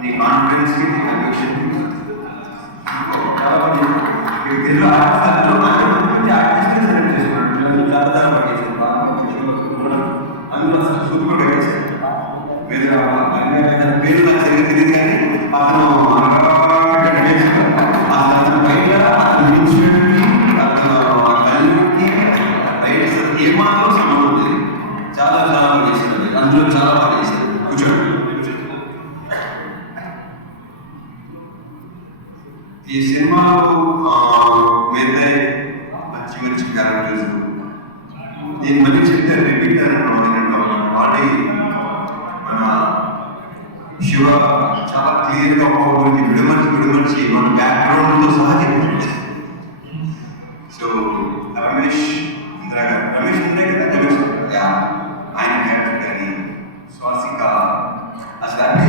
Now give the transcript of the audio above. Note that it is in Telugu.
నీ కాన్ఫిడెన్స్ కి నీ కన్విక్షన్ చాలా మంది తెలుగు ఆర్టిస్టులు మంచి ఆర్టిస్ట్ సెలెక్ట్ చేసుకున్నాడు. చాలా చాలా బాగా చేశారు. అందులో సూపర్ గా చేశారు. మీరు పేరు నాకు సరిగ్గా తెలియదు కానీ అతను అతను బయట అతను నిల్చుని అతను కళ్ళకి బయట ఏ మాత్రం సంబంధం లేదు. చాలా చాలా బాగా చేశారు. అందులో చాలా బాగా చేశారు. కూర్చోండి. ఈ సినిమాలో మిగతా మంచి మంచి క్యారెక్టర్స్ నేను మళ్ళీ చెప్తే రిపీట్ ఆల్రెడీ మన శివ చాలా క్లియర్గా ఒక్కొక్కరికి విడమర్చి మన బ్యాక్గ్రౌండ్తో సహా చెప్పాడు. సో రమేష్ ఇందిరా గారు రమేష్ ఉండే కదా రమేష్ ఆయన క్యారెక్టర్ కానీ స్వాసిక అసలు అన్ని